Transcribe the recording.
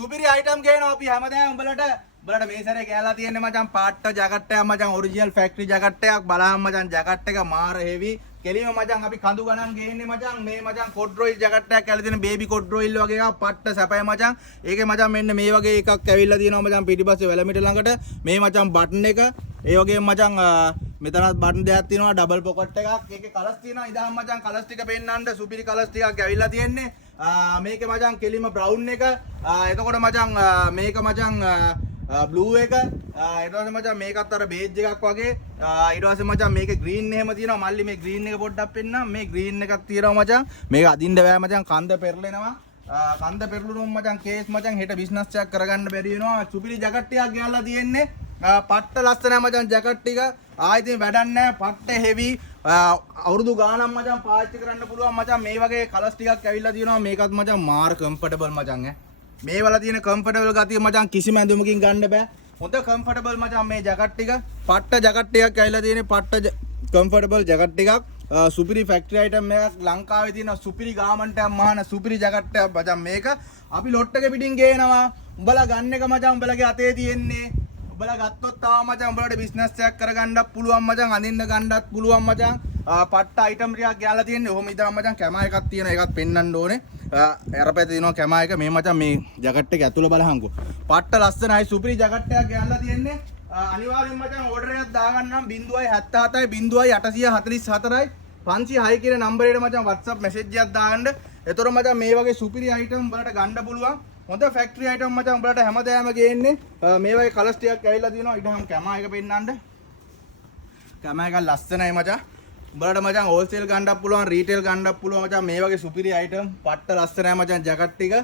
සුපිරි අයිටම් ගේනවා අපි හැමදාම උඹලට මේ සැරේ ගෑලා තියෙන්නේ මචං පාට්ට ජැකට් එකක් මචං ඔරිජිනල් ෆැක්ටරි ජැකට් එකක් බලහන් මචං ජැකට් එක මාර හෙවි කෙලිම මචං අපි කඳු ගණන් ගේන්නේ මචං මේ මචං කොඩ්රොයිල් ජැකට් එකක් ඇවිල්ලා තියෙන බේබි කොඩ්රොයිල් වගේ එකක් පට්ට සැපයි මචං ඒකේ මචං මෙන්න මේ වගේ එකක් ඇවිල්ලා තියෙනවා මචං පිටිපස්සේ වැලමිට ළඟට මේ මචං බටන් එක ඒ වගේම මචං මෙතනත් බටන් දෙකක් තියෙනවා ඩබල් පොකට් එකක් ඒකේ කලර්ස් තියෙනවා ඉදහම් මචං කලර්ස් ටික පෙන්නන්න සුපිරි කලර්ස් ටිකක් ඇවිල්ලා තියෙන්නේ මේක මචං කෙලිම බ්‍රවුන් එක එතකොට මචං මේක මචං බ්ලූ එක ඊට පස්සේ මචං මේකත් අර බේජ් එකක් වගේ ඊට පස්සේ මචං මේකේ ග්‍රීන් එහෙම තියෙනවා මල්ලි මේ ග්‍රීන් එක පොඩ්ඩක් පෙන්නම් මේ ග්‍රීන් එකක් තියෙනවා මචං මේක අදින්න බෑ මචං කන්ද පෙරලෙනවා කන්ද පෙරළුනොත් මචං කේස් මචං හෙට බිස්නස් එකක් කරගන්න බැරි වෙනවා සුපිරි ජැකට් එකක් ගෙනල්ලා තියෙන්නේ පට්ට ලස්සනයි මචං ජැකට් ටික ආයෙත් වැඩක් නැහැ පට්ට හෙවි අවුරුදු ගාණක් මචං පාවිච්චි කරන්න පුළුවන් මචං මේ වගේ කලර්ස් ටිකක් ඇවිල්ලා තියෙනවා මේකත් මචං මාර කම්ෆර්ටබල් මචං මේ වල තියෙන කම්ෆර්ටබල් ගතිය මචං කිසිම ඇඳුමකින් ගන්න බෑ හොඳ කම්ෆර්ටබල් මචං මේ ජැකට් ටික පට්ට ජැකට් එකක් ඇවිල්ලා තියෙන්නේ පට්ට කම්ෆර්ටබල් ජැකට් ටිකක් සුපිරි ෆැක්ටරි අයිටම් එකක් ලංකාවේ තියෙන සුපිරි ගාමන්ට් එකක් මහාන සුපිරි ජැකට් එකක් මචං මේක අපි ලොට් එක පිටින් ගේනවා උඹලා ගන්න එක මචං උඹලගේ අතේ තියෙන්නේ උඹලා ගත්තොත් තාම මචං උඹලට බිස්නස් එකක් කරගන්නත් පුළුවන් මචං අඳින්න ගන්නත් පුළුවන් මචං පට්ට අයිටම් ටිකක් ගාලා තියෙන්නේ ඔහොම ඉතින් මචං කැමා එකක් තියෙනවා ඒකත් පෙන්වන්න ඕනේ අරපැත්තේ තියෙනවා කැමා එක මේ මචං මේ ජැකට් එක ඇතුළ බලහන්කෝ පට්ට ලස්සනයි සුපිරි ජැකට් එකක් ගාලා තියෙන්නේ අනිවාර්යෙන් මචං ඕඩර් එකක් දාගන්න නම් 077 0844යි 506 කියන නම්බරේට මචං WhatsApp මැසේජ් එකක් දාන්න. එතකොට මචං මේ වගේ සුපිරි අයිටම් උඹලට ගන්න පුළුවන්. හොඳ ෆැක්ටරි අයිටම් මචං උඹලට හැමදාම ගේන්නේ. මේ වගේ කලර්ස් ටිකක් ඇවිල්ලා තියෙනවා. ඊටහම් කැමා එක පෙන්නන්න. කැමා එක ලස්සනයි මචං. උඹලට මචං හෝල්සේල් ගන්නත් පුළුවන්, රීටේල් ගන්නත් පුළුවන් මචං මේ වගේ සුපිරි අයිටම් පට්ට ලස්සනයි මචං ජැකට් ටික.